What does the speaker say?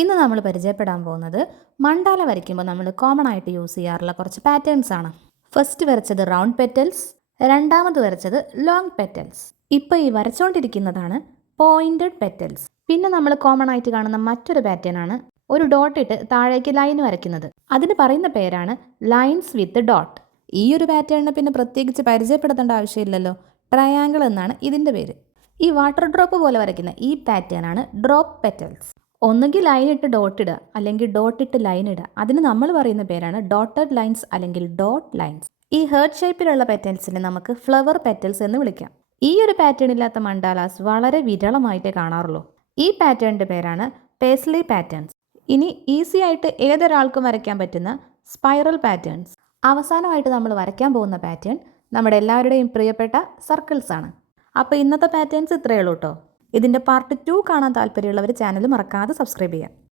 ഇന്ന് നമ്മൾ പരിചയപ്പെടാൻ പോകുന്നത് മണ്ടാല വരയ്ക്കുമ്പോൾ നമ്മൾ കോമൺ ആയിട്ട് യൂസ് ചെയ്യാറുള്ള കുറച്ച് പാറ്റേൺസ് ആണ്. ഫസ്റ്റ് വരച്ചത് റൗണ്ട് പെറ്റൽസ്, രണ്ടാമത് വരച്ചത് ലോങ് പെറ്റൽസ്. ഇപ്പോൾ ഈ വരച്ചുകൊണ്ടിരിക്കുന്നതാണ് പോയിന്റഡ് പെറ്റൽസ്. പിന്നെ നമ്മൾ കോമൺ ആയിട്ട് കാണുന്ന മറ്റൊരു പാറ്റേൺ ആണ് ഒരു ഡോട്ട് ഇട്ട് താഴേക്ക് ലൈൻ വരയ്ക്കുന്നത്. അതിന് പറയുന്ന പേരാണ് ലൈൻസ് വിത്ത് ഡോട്ട്. ഈ ഒരു പാറ്റേണിന് പിന്നെ പ്രത്യേകിച്ച് പരിചയപ്പെടുത്തേണ്ട ആവശ്യമില്ലല്ലോ. ട്രയാങ്കിൾ എന്നാണ് ഇതിൻ്റെ പേര്. ഈ വാട്ടർ ഡ്രോപ്പ് പോലെ വരയ്ക്കുന്ന ഈ പാറ്റേൺ ആണ് ഡ്രോപ്പ് പെറ്റൽസ്. ഒന്നുകിൽ ലൈൻ ഇട്ട് ഡോട്ട് ഇടുക, അല്ലെങ്കിൽ ഡോട്ട് ഇട്ട് ലൈൻ ഇടുക. അതിന് നമ്മൾ പറയുന്ന പേരാണ് ഡോട്ടഡ് ലൈൻസ് അല്ലെങ്കിൽ ഡോട്ട് ലൈൻസ്. ഈ ഹേർട്ട് ഷേപ്പിലുള്ള പെറ്റൽസിനെ നമുക്ക് ഫ്ലവർ പെറ്റൽസ് എന്ന് വിളിക്കാം. ഈ ഒരു പാറ്റേൺ ഇല്ലാത്ത മണ്ടാലാസ് വളരെ വിരളമായിട്ടേ കാണാറുള്ളൂ. ഈ പാറ്റേണിൻ്റെ പേരാണ് പേസ്ലി പാറ്റേൺസ്. ഇനി ഈസി ആയിട്ട് ഏതൊരാൾക്കും വരയ്ക്കാൻ പറ്റുന്ന സ്പൈറൽ പാറ്റേൺസ്. അവസാനമായിട്ട് നമ്മൾ വരയ്ക്കാൻ പോകുന്ന പാറ്റേൺ നമ്മുടെ എല്ലാവരുടെയും പ്രിയപ്പെട്ട സർക്കിൾസ് ആണ്. അപ്പോൾ ഇന്നത്തെ പാറ്റേൺസ് ഇത്രയേ ഉള്ളൂ കേട്ടോ. ഇതിൻ്റെ പാർട്ട് 2 കാണാൻ താല്പര്യമുള്ളവർ ചാനൽ മറക്കാതെ സബ്സ്ക്രൈബ് ചെയ്യാം.